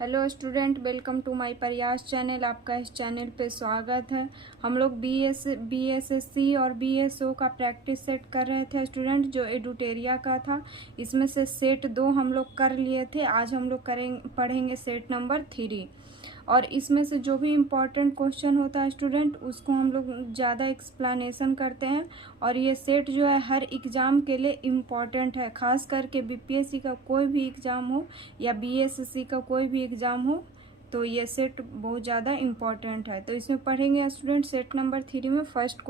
Hello student, welcome to my Prayas channel. आपका इस channel पे स्वागत है। हम लोग बीएसएससी और बीएसओ का प्रैक्टिस सेट कर रहे थे स्टूडेंट, जो एडुटेरिया का था। इसमें से सेट 2 हम लोग कर लिए थे। आज हम लोग पढ़ेंगे सेट नंबर 3। और इसमें से जो भी इम्पोर्टेंट क्वेश्चन होता है स्टूडेंट, उसको हम लोग ज़्यादा एक्सप्लेनेशन करते हैं। और ये सेट जो है हर एग्ज़ाम के लिए इम्पॉर्टेंट है, खास करके बीपीएससी का कोई भी एग्ज़ाम हो या बीएसएससी का कोई भी एग्ज़ाम हो, तो ये सेट बहुत ज़्यादा इम्पॉर्टेंट है। तो इसमें पढ़ेंगे स्टूडेंट सेट नंबर 3 में फर्स्ट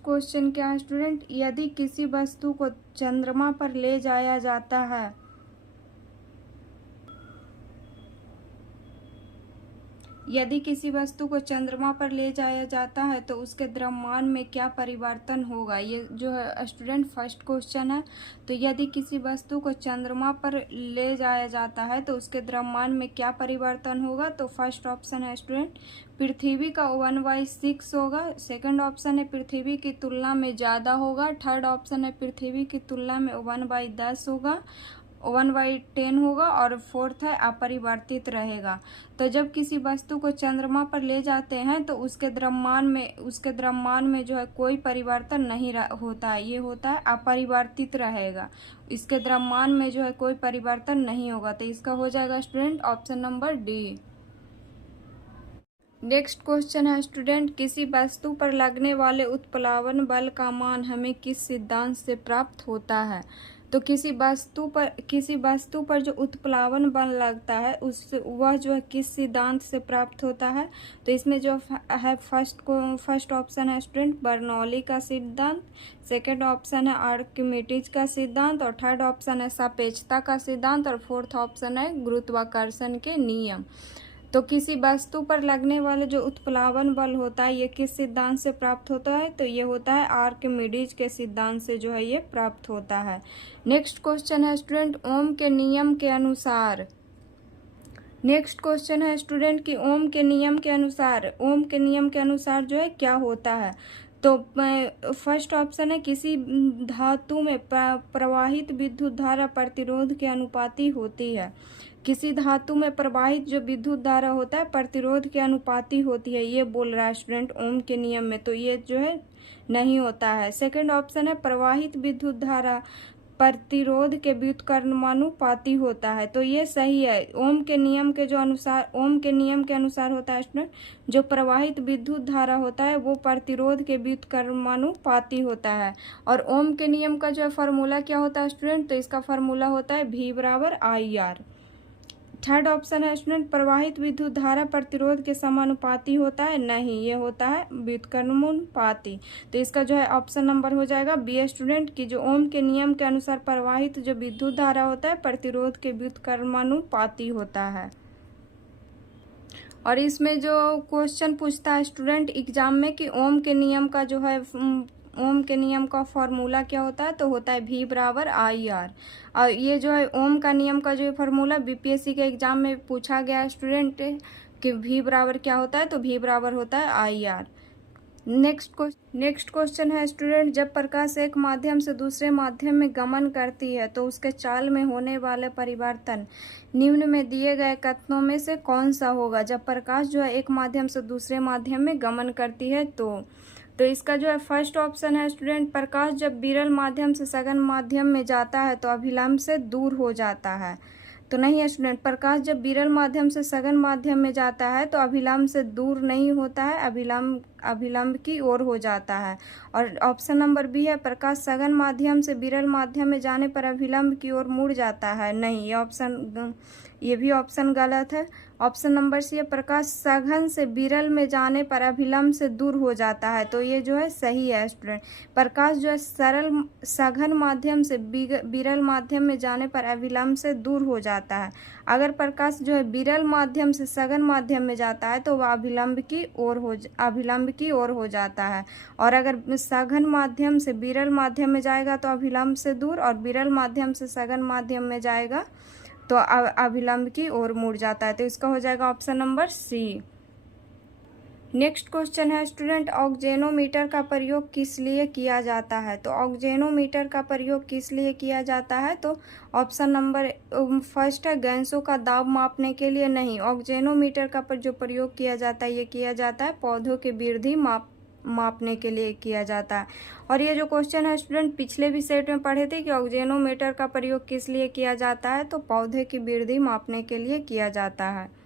क्वेश्चन क्या है स्टूडेंट? यदि किसी वस्तु को चंद्रमा पर ले जाया जाता है, यदि किसी वस्तु को चंद्रमा पर ले जाया जाता है तो उसके द्रव्यमान में क्या परिवर्तन होगा? ये जो है स्टूडेंट फर्स्ट क्वेश्चन है। तो यदि किसी वस्तु को चंद्रमा पर ले जाया जाता है तो उसके द्रव्यमान में क्या परिवर्तन होगा? तो फर्स्ट ऑप्शन है स्टूडेंट पृथ्वी का 1/6 होगा। सेकंड ऑप्शन है पृथ्वी की तुलना में ज़्यादा होगा। थर्ड ऑप्शन है पृथ्वी की तुलना में 1/10 होगा, 1/10 होगा। और फोर्थ है अपरिवर्तित रहेगा। तो जब किसी वस्तु को चंद्रमा पर ले जाते हैं तो उसके द्रव्यमान में जो है कोई परिवर्तन नहीं होता है, ये होता है अपरिवर्तित रहेगा। इसके द्रव्यमान में जो है कोई परिवर्तन नहीं होगा। तो इसका हो जाएगा student option number D. Next question है स्टूडेंट, किसी वस्तु पर लगने वाले उत्प्लावन बल का मान हमें किस सिद्धांत से प्राप्त होता है? तो किसी वस्तु पर जो उत्प्लावन बल लगता है उससे वह जो है किस सिद्धांत से प्राप्त होता है? तो इसमें जो है फर्स्ट ऑप्शन है स्टूडेंट बर्नौली का सिद्धांत। सेकंड ऑप्शन है आर्किमिडीज का सिद्धांत। और थर्ड ऑप्शन है सापेक्षता का सिद्धांत। और फोर्थ ऑप्शन है गुरुत्वाकर्षण के नियम। तो किसी वस्तु पर लगने वाले जो उत्प्लावन बल होता है ये किस सिद्धांत से प्राप्त होता है? तो ये होता है आर्किमिडीज के सिद्धांत से जो है ये प्राप्त होता है। नेक्स्ट क्वेश्चन है स्टूडेंट ओम के नियम के अनुसार ओम के नियम के अनुसार जो है क्या होता है? तो फर्स्ट ऑप्शन है किसी धातु में प्रवाहित विद्युत धारा प्रतिरोध के अनुपाती होती है। किसी धातु में प्रवाहित जो विद्युत धारा होता है प्रतिरोध के अनुपाती होती है, ये बोल रहा है स्टूडेंट ओम के नियम में। तो ये जो है नहीं होता है। सेकंड ऑप्शन है प्रवाहित विद्युत धारा प्रतिरोध के व्युत्क्रमानुपाती होता है। तो ये सही है। ओम के नियम के अनुसार होता है स्टूडेंट, जो प्रवाहित विद्युत धारा होता है वो प्रतिरोध के व्युत्क्रमानुपाती होता है। और ओम के नियम का जो फार्मूला क्या होता है स्टूडेंट? तो इसका फार्मूला होता है V=IR। थर्ड ऑप्शन है स्टूडेंट प्रवाहित विद्युत धारा प्रतिरोध के समानुपाती होता है, नहीं, ये होता है व्युत्क्रमानुपाती। तो इसका जो है ऑप्शन नंबर हो जाएगा बी स्टूडेंट की जो ओम के नियम के अनुसार प्रवाहित जो विद्युत धारा होता है प्रतिरोध के व्युत्क्रमानुपाती होता है। और इसमें जो क्वेश्चन पूछता है स्टूडेंट एग्जाम में कि ओम के नियम का फॉर्मूला क्या होता है? तो होता है V=IR। और ये जो है ओम का नियम का जो फार्मूला बीपीएससी के एग्जाम में पूछा गया स्टूडेंट कि V= क्या होता है? तो V= होता है IR। नेक्स्ट क्वेश्चन है स्टूडेंट, जब प्रकाश एक माध्यम से दूसरे माध्यम में गमन करती है तो उसके चाल में होने वाले परिवर्तन निम्न में दिए गए कथनों में से कौन सा होगा? जब प्रकाश जो है एक माध्यम से दूसरे माध्यम में गमन करती है तो इसका जो है फर्स्ट ऑप्शन है स्टूडेंट प्रकाश जब विरल माध्यम से सघन माध्यम में जाता है तो अभिलंब से दूर हो जाता है। तो नहीं है स्टूडेंट, प्रकाश जब विरल माध्यम से सघन माध्यम में जाता है तो अभिलंब से दूर नहीं होता है, अभिलंब की ओर हो जाता है। और ऑप्शन नंबर बी है प्रकाश सघन माध्यम से विरल माध्यम में जाने पर अभिलंब की ओर मुड़ जाता है, नहीं, ये भी ऑप्शन गलत है। ऑप्शन नंबर सी है प्रकाश सघन से विरल में जाने पर अभिलंब से दूर हो जाता है। तो ये जो है सही है स्टूडेंट। प्रकाश जो है सघन माध्यम से विरल माध्यम में जाने पर अभिलंब से दूर हो जाता है। अगर प्रकाश जो है विरल माध्यम से सघन माध्यम में जाता है तो वह अभिलंब की ओर हो जाता है। और अगर सघन माध्यम से विरल माध्यम में जाएगा तो अभिलंब से दूर, और विरल माध्यम से सघन माध्यम में जाएगा तो अभिलंब की ओर मुड़ जाता है। तो इसका हो जाएगा option number C. Next question है स्टूडेंट, ऑक्जेनोमीटर का प्रयोग किस लिए किया जाता है? तो ऑक्जेनोमीटर का प्रयोग किस लिए किया जाता है? तो ऑप्शन नंबर फर्स्ट है गैसों का दाब मापने के लिए नहीं। ऑक्जेनोमीटर का जो प्रयोग किया जाता है ये किया जाता है पौधों की वृद्धि मापने के लिए किया जाता है। और ये जो क्वेश्चन है स्टूडेंट पिछले भी सेट में पढ़े थे कि ऑक्जेनोमीटर का प्रयोग किस लिए किया जाता है, तो पौधे की वृद्धि मापने के लिए किया जाता है।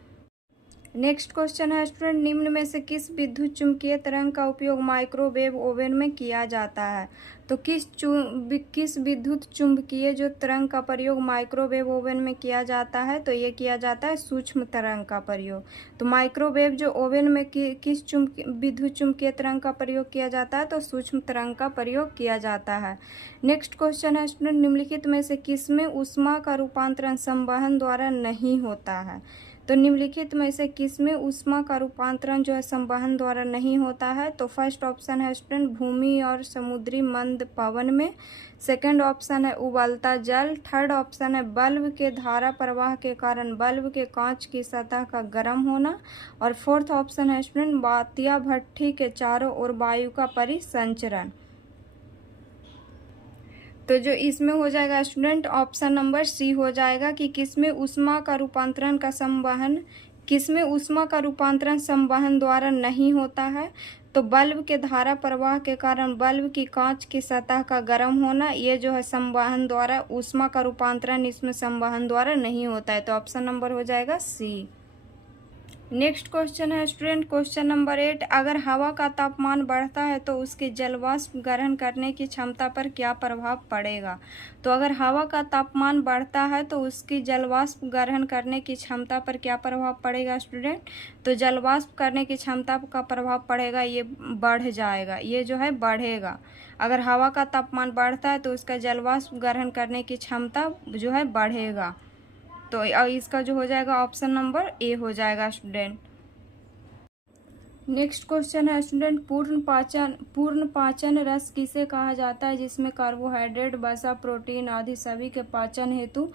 नेक्स्ट क्वेश्चन है स्टूडेंट, निम्न में से किस विद्युत चुम्बकीय तरंग का उपयोग माइक्रोवेव ओवन में किया जाता है? तो किस विद्युत चुम्बकीय जो तरंग का प्रयोग माइक्रोवेव ओवन में किया जाता है? तो ये किया जाता है सूक्ष्म तरंग का प्रयोग। तो माइक्रोवेव जो ओवन में किस विद्युत चुम्बकीय तरंग का प्रयोग किया जाता है? तो सूक्ष्म तरंग का प्रयोग किया जाता है। नेक्स्ट क्वेश्चन है स्टूडेंट, निम्नलिखित में से किसमें ऊष्मा का रूपांतरण संवहन द्वारा नहीं होता है? तो निम्नलिखित में से किसमें ऊष्मा का रूपांतरण जो है संवहन द्वारा नहीं होता है? तो फर्स्ट ऑप्शन है स्टूडेंट भूमि और समुद्री मंद पवन में। सेकंड ऑप्शन है उबलता जल। थर्ड ऑप्शन है बल्ब के धारा प्रवाह के कारण बल्ब के कांच की सतह का गर्म होना। और फोर्थ ऑप्शन है स्टूडेंट बातिया भट्ठी के चारों ओर वायु का परिसंचरण। तो जो इसमें हो जाएगा स्टूडेंट ऑप्शन नंबर सी हो जाएगा कि किसमें ऊष्मा का रूपांतरण संवहन द्वारा नहीं होता है? तो बल्ब के धारा प्रवाह के कारण बल्ब की कांच की सतह का गर्म होना, ये जो है संवहन द्वारा, ऊष्मा का रूपांतरण इसमें संवहन द्वारा नहीं होता है। तो ऑप्शन नंबर हो जाएगा सी। नेक्स्ट क्वेश्चन है स्टूडेंट क्वेश्चन नंबर 8, अगर हवा का तापमान बढ़ता है तो उसकी जलवाष्प ग्रहण करने की क्षमता पर क्या प्रभाव पड़ेगा? तो अगर हवा का तापमान बढ़ता है तो उसकी जलवाष्प ग्रहण करने की क्षमता पर क्या प्रभाव पड़ेगा स्टूडेंट? तो जलवाष्प करने की क्षमता का प्रभाव पड़ेगा, ये बढ़ जाएगा, ये जो है बढ़ेगा। अगर हवा का तापमान बढ़ता है तो उसका जलवाष्प ग्रहण करने की क्षमता जो है बढ़ेगा। तो इसका जो हो जाएगा ऑप्शन नंबर ए हो जाएगा स्टूडेंट। नेक्स्ट क्वेश्चन है स्टूडेंट पूर्ण पाचन रस किसे कहा जाता है जिसमें कार्बोहाइड्रेट वसा प्रोटीन आदि सभी के पाचन हेतु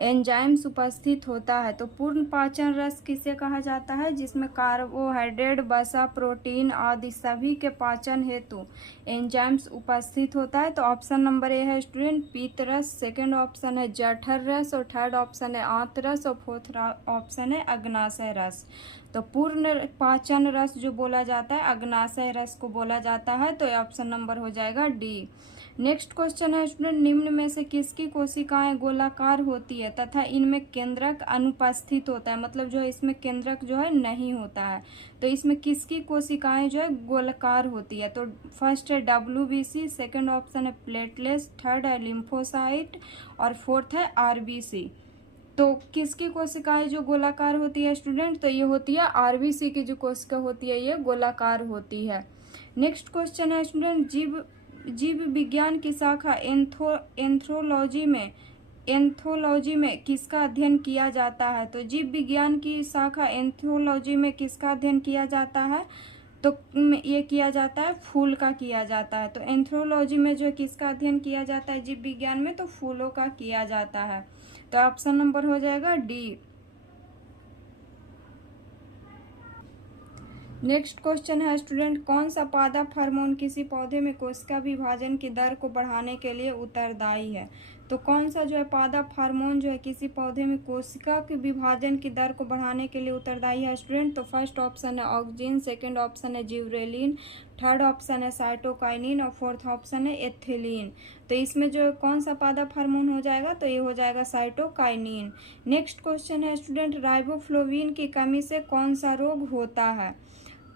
एंजाइम्स उपस्थित होता है? तो पूर्ण पाचन रस किसे कहा जाता है जिसमें कार्बोहाइड्रेट वसा प्रोटीन आदि सभी के पाचन हेतु एंजाइम्स उपस्थित होता है? तो ऑप्शन नंबर ए है स्टूडेंट पीत रस। सेकेंड ऑप्शन है जठर रस और थर्ड ऑप्शन है आंत रस और फोर्थ ऑप्शन है अग्नाशय रस। तो पूर्ण पाचन रस जो बोला जाता है अग्नाशय रस को बोला जाता है। तो ऑप्शन नंबर हो जाएगा डी। नेक्स्ट क्वेश्चन है स्टूडेंट निम्न में से किसकी कोशिकाएं गोलाकार होती है तथा इनमें केंद्रक अनुपस्थित होता है? मतलब जो है इसमें केंद्रक जो है नहीं होता है। तो इसमें किसकी कोशिकाएं जो है गोलाकार होती है? तो फर्स्ट है WBC, सेकंड ऑप्शन है प्लेटलेट्स, थर्ड है लिम्फोसाइट और फोर्थ है RBC। तो किसकी कोशिकाएं जो गोलाकार होती है स्टूडेंट? तो ये होती है RBC की जो कोशिका होती है ये गोलाकार होती है। नेक्स्ट क्वेश्चन है स्टूडेंट जीव विज्ञान की शाखा एंथ्रोलॉजी में किसका अध्ययन किया जाता है? तो जीव विज्ञान की शाखा एंथ्रोलॉजी में किसका अध्ययन किया जाता है? तो ये किया जाता है फूल का किया जाता है। तो एंथ्रोलॉजी में जो किसका अध्ययन किया जाता है जीव विज्ञान में? तो फूलों का किया जाता है। तो ऑप्शन नंबर हो जाएगा डी। नेक्स्ट क्वेश्चन है स्टूडेंट कौन सा पादप हार्मोन किसी पौधे में कोशिका विभाजन की दर को बढ़ाने के लिए उत्तरदायी है? तो कौन सा जो है पादप हार्मोन जो है किसी पौधे में कोशिका के विभाजन की दर को बढ़ाने के लिए उत्तरदायी है स्टूडेंट? तो फर्स्ट ऑप्शन है ऑक्सिन, सेकंड ऑप्शन है जिबरेलिन, थर्ड ऑप्शन है साइटोकाइनिन और फोर्थ ऑप्शन है एथिलीन। तो इसमें जो कौन सा पादप हार्मोन हो जाएगा? तो ये हो जाएगा साइटोकाइनिन। नेक्स्ट क्वेश्चन है स्टूडेंट राइबोफ्लोविन की कमी से कौन सा रोग होता है?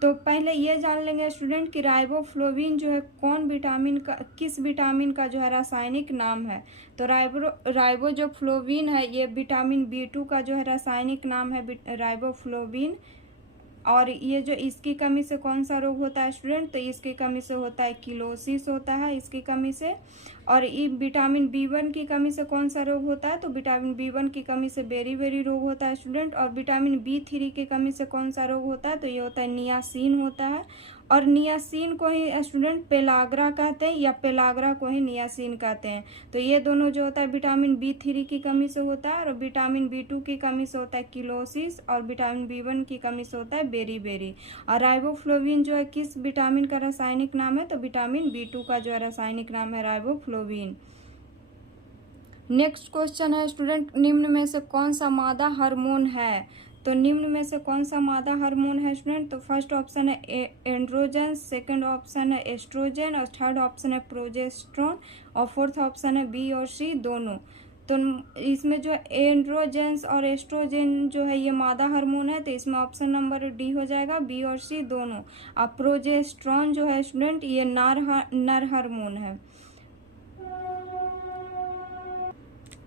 तो पहले ये जान लेंगे स्टूडेंट कि राइबोफ्लोविन जो है किस विटामिन का जो है रासायनिक नाम है? तो राइबो जो फ्लोविन है ये विटामिन B2 का जो है रासायनिक नाम है राइबोफ्लोविन। और ये जो इसकी कमी से कौन सा रोग होता है स्टूडेंट? तो इसकी कमी से होता है किलोसिस होता है इसकी कमी से। और ये विटामिन B1 की कमी से कौन सा रोग होता है, तो विटामिन B1 की कमी से बेरी रोग होता है स्टूडेंट। और विटामिन B3 की कमी से कौन सा रोग होता है, तो ये होता है नियासिन होता है। और नियासिन को ही स्टूडेंट पेलाग्रा कहते हैं या पेलाग्रा को ही नियासिन कहते हैं। तो ये दोनों जो होता है विटामिन B3 की कमी से होता है, और विटामिन B2 की कमी से होता है किलोसिस, और विटामिन B1 की कमी से होता है बेरी। और राइबोफ्लोविन जो है किस विटामिन का रासायनिक नाम है, तो विटामिन B2 का जो है रासायनिक नाम है राइबोफ्लोविन। नेक्स्ट क्वेश्चन है स्टूडेंट, निम्न में से कौन सा मादा हार्मोन है, तो निम्न में से कौन सा मादा हार्मोन है स्टूडेंट, तो फर्स्ट ऑप्शन है एंड्रोजन, सेकंड ऑप्शन है एस्ट्रोजन, और थर्ड ऑप्शन है प्रोजेस्टेरोन, और फोर्थ ऑप्शन है बी और सी दोनों। तो इसमें जो एंड्रोजेंस और एस्ट्रोजन जो है ये मादा हार्मोन है, तो इसमें ऑप्शन नंबर डी हो जाएगा, बी और सी दोनों। अब प्रोजेस्टेरोन जो है स्टूडेंट ये नर हार्मोन है।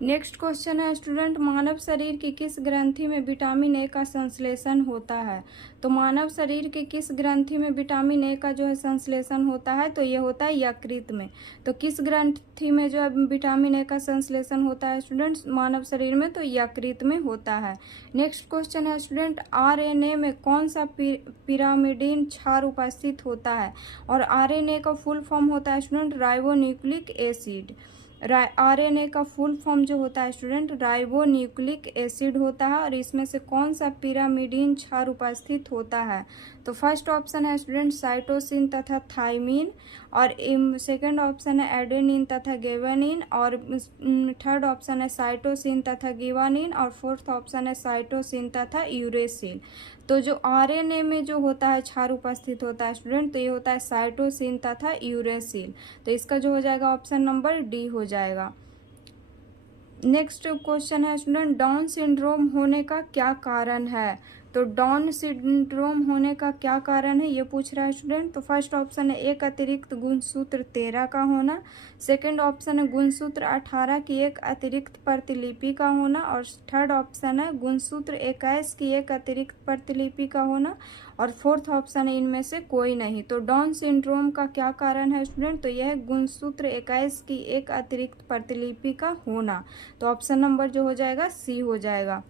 नेक्स्ट क्वेश्चन है स्टूडेंट, मानव शरीर की किस ग्रंथि में विटामिन ए का संश्लेषण होता है, तो मानव शरीर के किस ग्रंथि में विटामिन ए का जो है संश्लेषण होता है, तो ये होता है यकृत में। तो किस ग्रंथि में जो है विटामिन ए का संश्लेषण होता है स्टूडेंट्स मानव शरीर में, तो यकृत में होता है। नेक्स्ट क्वेश्चन है स्टूडेंट, आरएनए में कौन सा पिरामिडीन क्षार उपस्थित होता है, और आरएनए का फुल फॉर्म होता है स्टूडेंट राइबोन्यूक्लिक एसिड। आरएनए का फुल फॉर्म जो होता है स्टूडेंट राइबोन्यूक्लिक एसिड होता है, और इसमें से कौन सा पिरामिडीन क्षार उपस्थित होता है, तो फर्स्ट ऑप्शन है स्टूडेंट साइटोसिन तथा थाइमिन, और सेकंड ऑप्शन है एडेनिन तथा गेवानिन, और थर्ड ऑप्शन है साइटोसिन तथा गिवानिन, और फोर्थ ऑप्शन है साइटोसिन तथा यूरेसिल। तो जो आरएनए में जो होता है क्षार उपस्थित होता है स्टूडेंट, तो ये होता है साइटोसिन तथा यूरेसिल। तो इसका जो हो जाएगा ऑप्शन नंबर डी हो जाएगा। नेक्स्ट क्वेश्चन है स्टूडेंट, डाउन सिंड्रोम होने का क्या कारण है, तो डाउन सिंड्रोम होने का क्या कारण है ये पूछ रहा है स्टूडेंट। तो फर्स्ट ऑप्शन है एक अतिरिक्त गुणसूत्र 13 का होना, सेकंड ऑप्शन है गुणसूत्र 18 की एक अतिरिक्त प्रतिलिपि का होना, और थर्ड ऑप्शन है गुणसूत्र 21 की एक अतिरिक्त प्रतिलिपि का होना, और फोर्थ ऑप्शन है इनमें से कोई नहीं। तो डाउन सिंड्रोम का क्या कारण है स्टूडेंट, तो यह गुणसूत्र 21 की एक अतिरिक्त प्रतिलिपि का होना। तो ऑप्शन नंबर जो हो जाएगा सी हो जाएगा।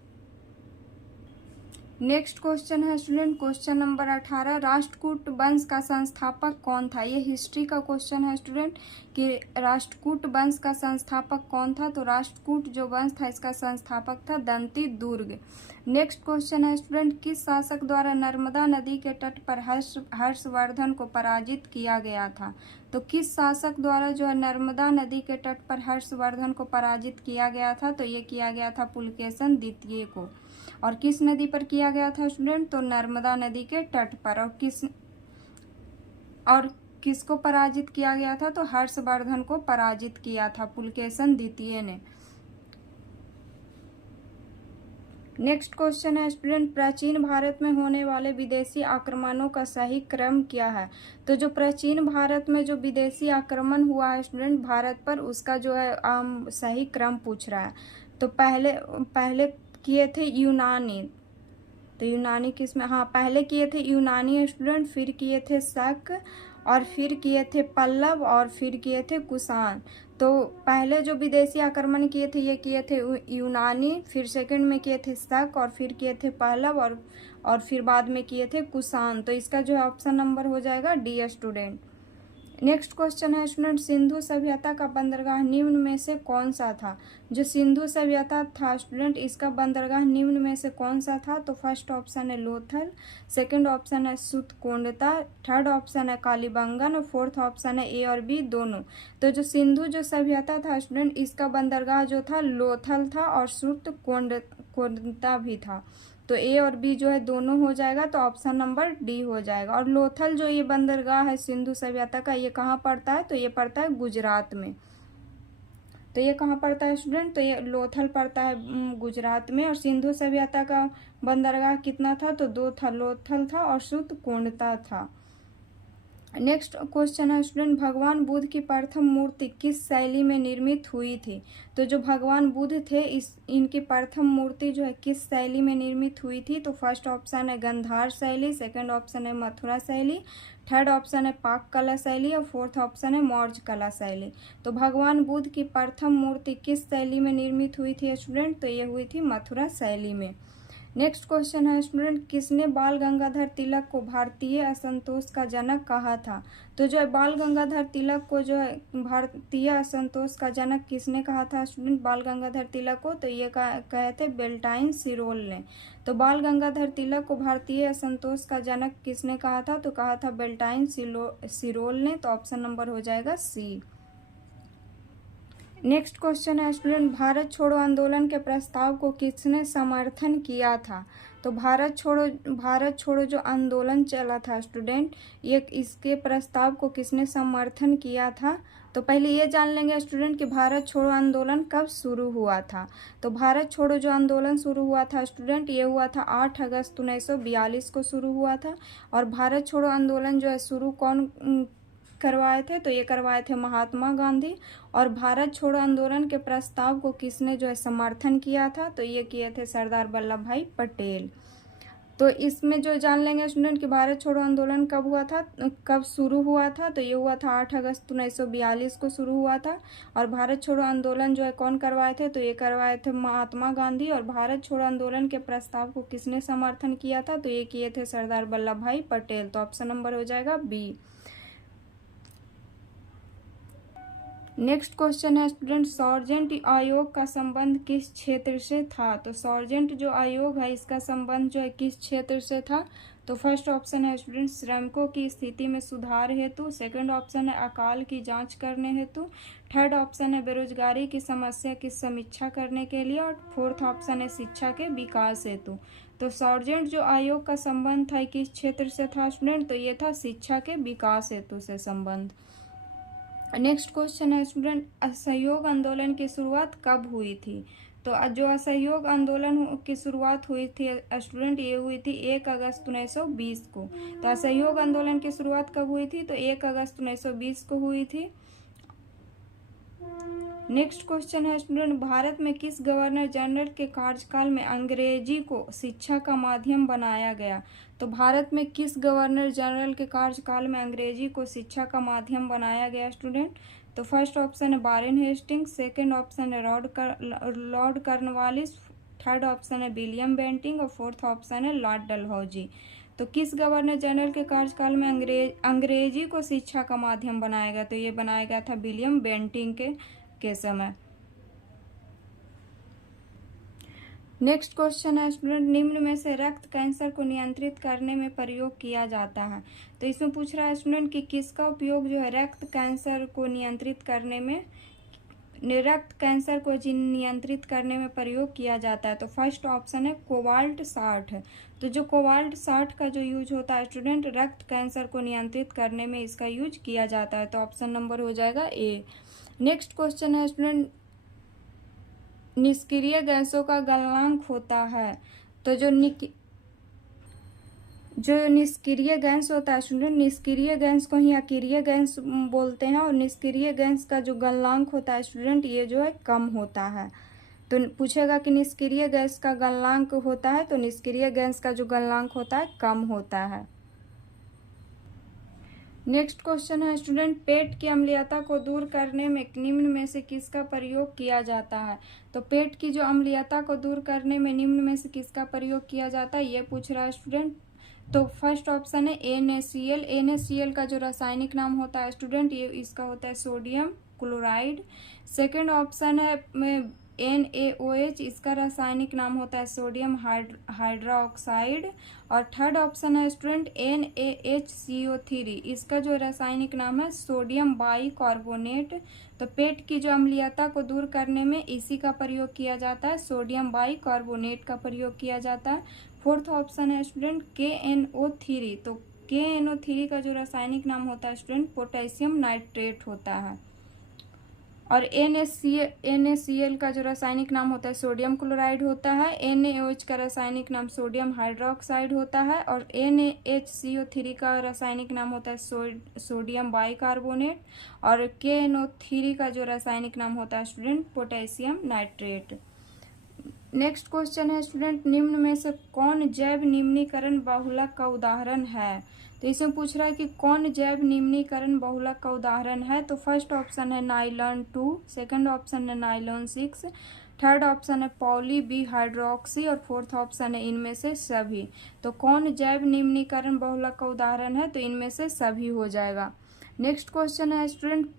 नेक्स्ट क्वेश्चन है स्टूडेंट क्वेश्चन नंबर 18, राष्ट्रकूट वंश का संस्थापक कौन था। ये हिस्ट्री का क्वेश्चन है स्टूडेंट कि राष्ट्रकूट वंश का संस्थापक कौन था, तो राष्ट्रकूट जो वंश था इसका संस्थापक था दंती दुर्ग। नेक्स्ट क्वेश्चन है स्टूडेंट, किस शासक द्वारा नर्मदा नदी के तट पर हर्षवर्धन को पराजित किया गया था, तो किस शासक द्वारा जो है नर्मदा नदी के तट पर हर्षवर्धन को पराजित किया गया था, तो ये किया गया था पुलकेशन द्वितीय को। और किस नदी पर किया गया था स्टूडेंट, तो नर्मदा नदी के तट पर। और किसको पराजित किया गया था, तो हर्षवर्धन को पराजित किया था पुलकेशन द्वितीय ने। नेक्स्ट क्वेश्चन है स्टूडेंट, प्राचीन भारत में होने वाले विदेशी आक्रमणों का सही क्रम क्या है, तो जो प्राचीन भारत में जो विदेशी आक्रमण हुआ है स्टूडेंट भारत पर, उसका जो है सही क्रम पूछ रहा है। तो पहले किए थे यूनानी, तो यूनानी किसमें, हाँ पहले किए थे यूनानी स्टूडेंट, फिर किए थे शक, और फिर किए थे पल्लव, और फिर किए थे कुषाण। तो पहले जो विदेशी आक्रमण किए थे ये किए थे यूनानी, फिर सेकंड में किए थे शक, और फिर किए थे पल्लव, और फिर बाद में किए थे कुषाण। तो इसका जो है ऑप्शन नंबर हो जाएगा डी स्टूडेंट। नेक्स्ट क्वेश्चन है स्टूडेंट, सिंधु सभ्यता का बंदरगाह निम्न में से कौन सा था। जो सिंधु सभ्यता था स्टूडेंट इसका बंदरगाह निम्न में से कौन सा था, तो फर्स्ट ऑप्शन है लोथल, सेकंड ऑप्शन है सुतकोंडता, थर्ड ऑप्शन है कालीबंगन, और फोर्थ ऑप्शन है ए और बी दोनों। तो जो सिंधु जो सभ्यता था स्टूडेंट इसका बंदरगाह जो था लोथल था, और सुतकोंडता भी था। तो ए और बी जो है दोनों हो जाएगा, तो ऑप्शन नंबर डी हो जाएगा। और लोथल जो ये बंदरगाह है सिंधु सभ्यता का ये कहाँ पड़ता है, तो ये पड़ता है गुजरात में। तो ये कहाँ पड़ता है स्टूडेंट, तो ये लोथल पड़ता है गुजरात में। और सिंधु सभ्यता का बंदरगाह कितना था, तो 2 था, लोथल था और सुतकोंडता था। नेक्स्ट क्वेश्चन है स्टूडेंट, भगवान बुद्ध की प्रथम मूर्ति किस शैली में निर्मित हुई थी। तो जो भगवान बुद्ध थे इनकी प्रथम मूर्ति जो है किस शैली में निर्मित हुई थी, तो फर्स्ट ऑप्शन है गंधार शैली, सेकंड ऑप्शन है मथुरा शैली, थर्ड ऑप्शन है पाक कला शैली और फोर्थ ऑप्शन है मौर्य कला शैली। तो भगवान बुद्ध की प्रथम मूर्ति किस शैली में निर्मित हुई थी स्टूडेंट? तो ये हुई थी मथुरा शैली में। नेक्स्ट क्वेश्चन है स्टूडेंट, किसने बाल गंगाधर तिलक को भारतीय असंतोष का जनक कहा था? तो जो है बाल गंगाधर तिलक को जो है भारतीय असंतोष का जनक किसने कहा था स्टूडेंट? बाल गंगाधर तिलक को तो ये कहे थे बेल्टाइन सिरोल ने। तो बाल गंगाधर तिलक को भारतीय असंतोष का जनक किसने कहा था? तो कहा था बेल्टाइन सिरोल ने। तो ऑप्शन नंबर हो जाएगा सी। नेक्स्ट क्वेश्चन है स्टूडेंट, भारत छोड़ो आंदोलन के प्रस्ताव को किसने समर्थन किया था? तो भारत छोड़ो जो आंदोलन चला था स्टूडेंट, ये इसके प्रस्ताव को किसने समर्थन किया था? तो पहले ये जान लेंगे स्टूडेंट कि भारत छोड़ो आंदोलन कब शुरू हुआ था। तो भारत छोड़ो जो आंदोलन शुरू हुआ था स्टूडेंट, ये हुआ था 8 अगस्त 1942 को शुरू हुआ था। और भारत छोड़ो आंदोलन जो है शुरू कौन करवाए थे? तो ये करवाए थे महात्मा गांधी। और भारत छोड़ो आंदोलन के प्रस्ताव को किसने जो है समर्थन किया था? तो ये किए थे सरदार वल्लभ भाई पटेल। तो इसमें जो जान लेंगे स्टूडेंट कि भारत छोड़ो आंदोलन कब हुआ था, कब शुरू हुआ था? तो ये हुआ था 8 अगस्त 1942 को शुरू हुआ था। और भारत छोड़ो आंदोलन जो है कौन करवाए थे? तो ये करवाए थे महात्मा गांधी। और भारत छोड़ो आंदोलन के प्रस्ताव को किसने समर्थन किया था? तो ये किए थे सरदार वल्लभ भाई पटेल। तो ऑप्शन नंबर हो जाएगा बी। नेक्स्ट क्वेश्चन है स्टूडेंट, सार्जेंट आयोग का संबंध किस क्षेत्र से था? तो सार्जेंट जो आयोग है इसका संबंध जो है किस क्षेत्र से था? तो फर्स्ट ऑप्शन है स्टूडेंट श्रमिकों की स्थिति में सुधार हेतु, सेकंड ऑप्शन है अकाल की जांच करने हेतु, थर्ड ऑप्शन है बेरोजगारी की समस्या की समीक्षा करने के लिए, और फोर्थ ऑप्शन है शिक्षा के विकास हेतु। तो सार्जेंट जो आयोग का संबंध था किस क्षेत्र से था स्टूडेंट? तो ये था शिक्षा के विकास हेतु से संबंध। नेक्स्ट क्वेश्चन है स्टूडेंट, असहयोग आंदोलन की शुरुआत कब हुई थी? तो जो असहयोग आंदोलन की शुरुआत हुई थी स्टूडेंट, ये हुई थी 1 अगस्त 1920 को। तो असहयोग आंदोलन की शुरुआत कब हुई थी? तो 1 अगस्त 1920 को हुई थी। नेक्स्ट क्वेश्चन है स्टूडेंट, भारत में किस गवर्नर जनरल के कार्यकाल में अंग्रेजी को शिक्षा का माध्यम बनाया गया? तो भारत में किस गवर्नर जनरल के कार्यकाल में अंग्रेजी को शिक्षा का माध्यम बनाया गया स्टूडेंट? तो फर्स्ट ऑप्शन है वारेन हेस्टिंग्स, सेकंड ऑप्शन है लॉर्ड कॉर्नवालिस, थर्ड ऑप्शन है विलियम बेंटिंग और फोर्थ ऑप्शन है लॉर्ड डलहौजी। तो किस गवर्नर जनरल के कार्यकाल में अंग्रेजी को शिक्षा का माध्यम बनाया गया? तो ये बनाया गया था विलियम बेंटिंग के समय। नेक्स्ट क्वेश्चन है स्टूडेंट, निम्न में से रक्त कैंसर को नियंत्रित करने में प्रयोग किया जाता है? तो इसमें पूछ रहा है स्टूडेंट कि किसका उपयोग जो है रक्त कैंसर को नियंत्रित करने में प्रयोग किया जाता है? तो फर्स्ट ऑप्शन है कोबाल्ट 60 है। तो जो कोबाल्ट 60 का जो यूज होता है स्टूडेंट रक्त कैंसर को नियंत्रित करने में इसका यूज किया जाता है। तो ऑप्शन नंबर हो जाएगा ए। नेक्स्ट क्वेश्चन है स्टूडेंट, निष्क्रिय गैसों का गलनांक होता है। तो जो निष्क्रिय गैस होता है स्टूडेंट, निष्क्रिय गैस को ही अक्रिय गैस बोलते हैं। और निष्क्रिय गैस का जो गलनांक होता है स्टूडेंट ये जो है कम होता है। तो पूछेगा कि निष्क्रिय गैस का गलनांक होता है, तो निष्क्रिय गैस का जो गलनांक होता है कम होता है। नेक्स्ट क्वेश्चन है स्टूडेंट, पेट की अम्लीयता को दूर करने में निम्न में से किसका प्रयोग किया जाता है? तो पेट की जो अम्लीयता को दूर करने में निम्न में से किसका प्रयोग किया जाता है ये पूछ रहा है स्टूडेंट। तो फर्स्ट ऑप्शन है NaCl। NaCl का जो रासायनिक नाम होता है स्टूडेंट ये इसका होता है सोडियम क्लोराइड। सेकेंड ऑप्शन है NaOH, इसका रासायनिक नाम होता है सोडियम हाइड्रोक्साइड। और थर्ड ऑप्शन है स्टूडेंट NaHCO3, इसका जो रासायनिक नाम है सोडियम बाइकार्बोनेट। तो पेट की जो अम्लीयता को दूर करने में इसी का प्रयोग किया जाता है, सोडियम बाइकार्बोनेट का प्रयोग किया जाता है। फोर्थ ऑप्शन है स्टूडेंट KNO3। तो KNO3 का जो रासायनिक नाम होता है स्टूडेंट पोटेशियम नाइट्रेट होता है। और NaCl का जो रासायनिक नाम होता है सोडियम क्लोराइड होता है। NaOH का रासायनिक नाम सोडियम हाइड्रोक्साइड होता है। और NaHCO3 का रासायनिक नाम होता है सोडियम बाइकार्बोनेट। और KNO3 का जो रासायनिक नाम होता है student potassium nitrate. Next question है स्टूडेंट, निम्न में से कौन जैव निम्नीकरण बहुलक का उदाहरण है? तो इसमें पूछ रहा है कि कौन जैव निम्नीकरण बहुलक का उदाहरण है। तो फर्स्ट ऑप्शन है नाइलॉन 2, सेकंड ऑप्शन है नाइलॉन 6, थर्ड ऑप्शन है पॉली बी हाइड्रोक्सी और फोर्थ ऑप्शन है इनमें से सभी। तो कौन जैव निम्नीकरण बहुलक का उदाहरण है? तो इनमें से सभी हो जाएगा। नेक्स्ट क्वेश्चन है स्टूडेंट,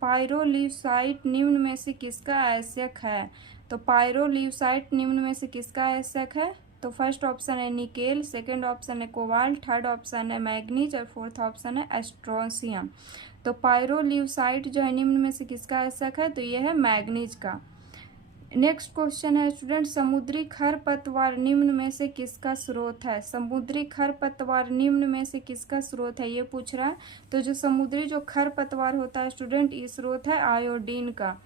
पायरोल्यूसाइट निम्न में से किसका आवश्यक है? तो पायरोल्यूसाइट निम्न में से किसका आवश्यक है? तो फर्स्ट ऑप्शन है निकेल, सेकंड ऑप्शन है कोबाल्ट, थर्ड ऑप्शन है मैग्नीज और फोर्थ ऑप्शन है एस्ट्रोसियम। तो पायरोल्यूसाइट जो है निम्न में से किसका आवश्यक है? तो यह है मैग्नीज का। नेक्स्ट क्वेश्चन है स्टूडेंट, समुद्री खरपतवार निम्न में से किसका स्रोत है? समुद्री खरपतवार निम्न में से किसका स्रोत है, ये पूछ रहा है। तो जो समुद्री जो खरपतवार होता है स्टूडेंट, ये स्रोत है आयोडीन का।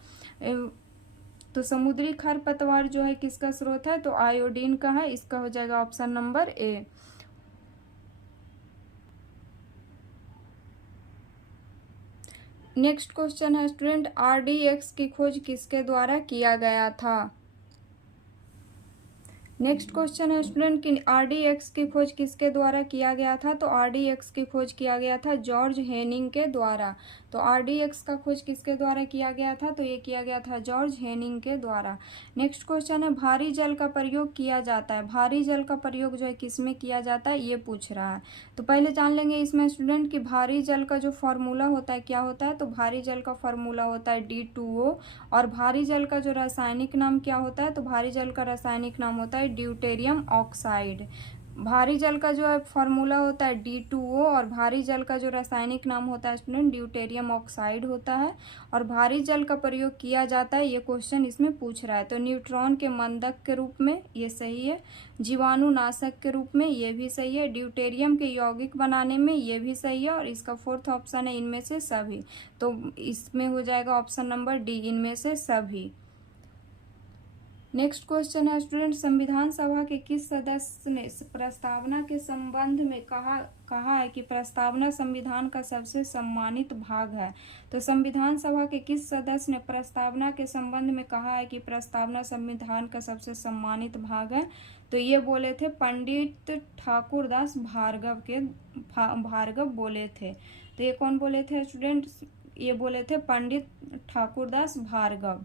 तो समुद्री खरपतवार जो है किसका स्रोत है? तो आयोडीन का है। इसका हो जाएगा option number A. Next question है स्टूडेंट, आरडीएक्स की खोज किसके द्वारा किया गया था? नेक्स्ट क्वेश्चन है स्टूडेंट कि आरडीएक्स की खोज किसके द्वारा किया गया था? तो आरडीएक्स की खोज किया गया था जॉर्ज हेनिंग के द्वारा। तो आरडीएक्स का खोज किसके द्वारा किया गया था? तो ये किया गया था जॉर्ज हेनिंग के द्वारा। नेक्स्ट क्वेश्चन है, भारी जल का प्रयोग किया जाता है। भारी जल का प्रयोग जो है किसमें किया जाता है, ये पूछ रहा है। तो पहले जान लेंगे इसमें स्टूडेंट कि भारी जल का जो फॉर्मूला होता है क्या होता है। तो भारी जल का फॉर्मूला होता है D2O। और भारी जल का जो रासायनिक नाम क्या होता है? तो भारी जल का रासायनिक नाम होता है ड्यूटेरियम ऑक्साइड। भारी जल का जो है फॉर्मूला होता है D2O और भारी जल का जो रासायनिक नाम होता है स्टूडेंट ड्यूटेरियम ऑक्साइड होता है। और भारी जल का प्रयोग किया जाता है, ये क्वेश्चन इसमें पूछ रहा है। तो न्यूट्रॉन के मंदक के रूप में, ये सही है। जीवाणुनाशक के रूप में, ये भी सही है। ड्यूटेरियम के यौगिक बनाने में, ये भी सही है। और इसका फोर्थ ऑप्शन है इनमें से सभी। तो इसमें हो जाएगा ऑप्शन नंबर डी, इनमें से सभी। नेक्स्ट क्वेश्चन है स्टूडेंट, संविधान सभा के किस सदस्य ने प्रस्तावना के संबंध में कहा है कि प्रस्तावना संविधान का सबसे सम्मानित भाग है? तो संविधान सभा के किस सदस्य ने प्रस्तावना के संबंध में कहा है कि प्रस्तावना संविधान का सबसे सम्मानित भाग है? तो ये बोले थे पंडित ठाकुरदास भार्गव बोले थे। तो ये कौन बोले थे स्टूडेंट? ये बोले थे पंडित ठाकुरदास भार्गव।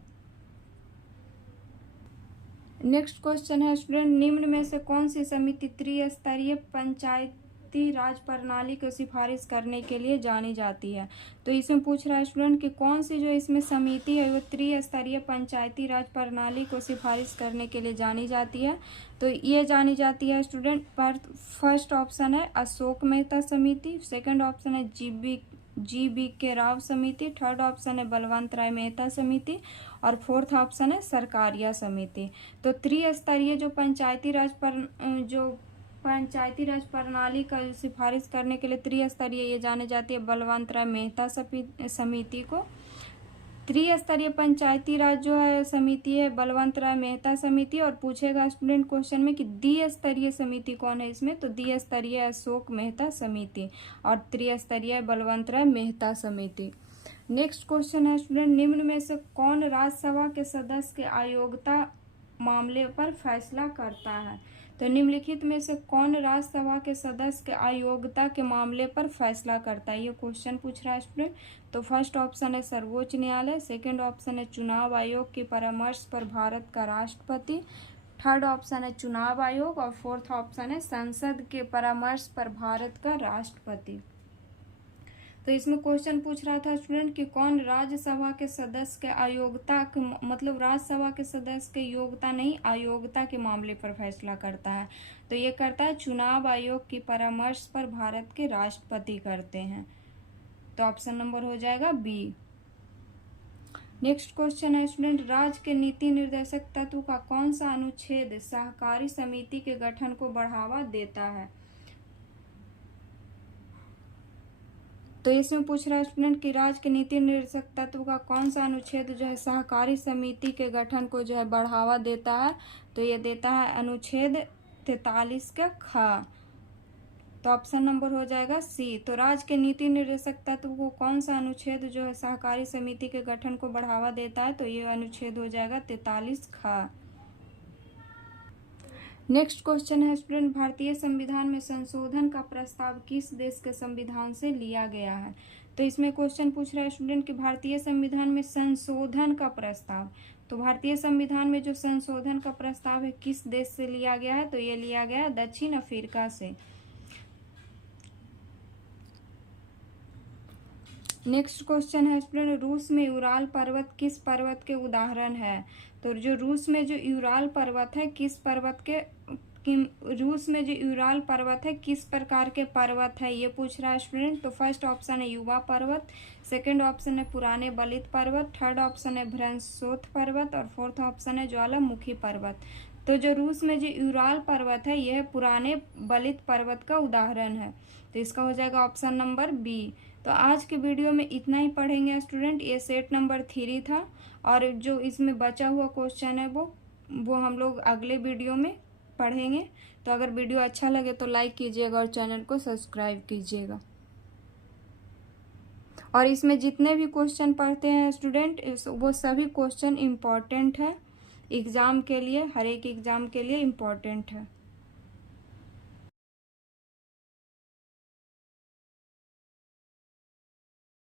नेक्स्ट क्वेश्चन है स्टूडेंट, निम्न में से कौन सी समिति त्रिस्तरीय पंचायती राज प्रणाली को सिफारिश करने के लिए जानी जाती है? तो इसमें पूछ रहा है स्टूडेंट कि कौन सी जो इसमें समिति है वो त्रिस्तरीय पंचायती राज प्रणाली को सिफारिश करने के लिए जानी जाती है। तो ये जानी जाती है स्टूडेंट पर फर्स्ट ऑप्शन है अशोक मेहता समिति, सेकंड ऑप्शन है जी बी के राव समिति, थर्ड ऑप्शन है बलवंत राय मेहता समिति और फोर्थ ऑप्शन है सरकारिया समिति। तो त्रिस्तरीय जो पंचायती राज प्रणाली का सिफारिश करने के लिए त्रिस्तरीय ये जाने जाती है बलवंत राय मेहता समिति को। त्रिस्तरीय पंचायती राज जो है समिति है बलवंत राय मेहता समिति। और पूछेगा स्टूडेंट क्वेश्चन में कि द्विस्तरीय समिति कौन है इसमें? तो द्विस्तरीय अशोक मेहता समिति और त्रिस्तरीय बलवंत राय मेहता समिति। नेक्स्ट क्वेश्चन है स्टूडेंट, निम्न में से कौन राज्यसभा के सदस्य के अयोग्यता मामले पर फैसला करता है? तो निम्नलिखित में से कौन राज्यसभा के सदस्य के अयोग्यता के मामले पर फैसला करता है, ये क्वेश्चन पूछ रहा है स्टूडेंट। तो फर्स्ट ऑप्शन है सर्वोच्च न्यायालय, सेकंड ऑप्शन है चुनाव आयोग के परामर्श पर भारत का राष्ट्रपति, थर्ड ऑप्शन है चुनाव आयोग और फोर्थ ऑप्शन है संसद के परामर्श पर भारत का राष्ट्रपति। तो इसमें क्वेश्चन पूछ रहा था स्टूडेंट कि कौन राज्यसभा के सदस्य के अयोग्यता के मतलब राज्यसभा के सदस्य के योग्यता नहीं अयोग्यता के मामले पर फैसला करता है? तो ये करता है चुनाव आयोग की परामर्श पर भारत के राष्ट्रपति करते हैं। तो ऑप्शन नंबर हो जाएगा बी। नेक्स्ट क्वेश्चन है स्टूडेंट, राज्य के नीति निर्देशक तत्व का कौन सा अनुच्छेद सहकारी समिति के गठन को बढ़ावा देता है? तो इसमें पूछ रहा है स्टूडेंट कि राज्य के नीति निर्देशक तत्व का कौन सा अनुच्छेद जो है सहकारी समिति के गठन को जो है बढ़ावा देता है? तो ये देता है अनुच्छेद 43 का ख। तो ऑप्शन नंबर हो जाएगा सी। तो राज्य के नीति निर्देशक तत्व को कौन सा अनुच्छेद जो है सहकारी समिति के गठन को बढ़ावा देता है? तो ये अनुच्छेद हो जाएगा 43 ख। नेक्स्ट क्वेश्चन है स्टूडेंट, भारतीय संविधान में संशोधन का प्रस्ताव किस देश के संविधान से लिया गया है। तो इसमें क्वेश्चन पूछ रहा है स्टूडेंट कि भारतीय संविधान में संशोधन का प्रस्ताव, तो भारतीय संविधान में जो संशोधन का प्रस्ताव है किस देश से लिया गया है, तो ये लिया गया दक्षिण अफ्रीका से। नेक्स्ट क्वेश्चन है स्टूडेंट, रूस में यूराल पर्वत किस पर्वत के उदाहरण है। तो जो रूस में जो यूराल पर्वत है किस पर्वत के रूस में जो यूराल पर्वत है किस प्रकार के पर्वत है ये पूछ रहा है स्टूडेंट। तो फर्स्ट ऑप्शन है युवा पर्वत, सेकंड ऑप्शन है पुराने बलित पर्वत, थर्ड ऑप्शन है भ्रंशोथ पर्वत और फोर्थ ऑप्शन है ज्वालामुखी पर्वत। तो जो रूस में जो यूराल पर्वत है यह पुराने बलित पर्वत का उदाहरण है, तो इसका हो जाएगा ऑप्शन नंबर बी। तो आज के वीडियो में इतना ही पढ़ेंगे स्टूडेंट, ये सेट नंबर 3 था और जो इसमें बचा हुआ क्वेश्चन है वो हम लोग अगले वीडियो में पढ़ेंगे। तो अगर वीडियो अच्छा लगे तो लाइक कीजिएगा और चैनल को सब्सक्राइब कीजिएगा। और इसमें जितने भी क्वेश्चन पढ़ते हैं स्टूडेंट वो सभी क्वेश्चन इम्पॉर्टेंट है एग्ज़ाम के लिए, हर एक एग्ज़ाम के लिए इम्पॉर्टेंट है।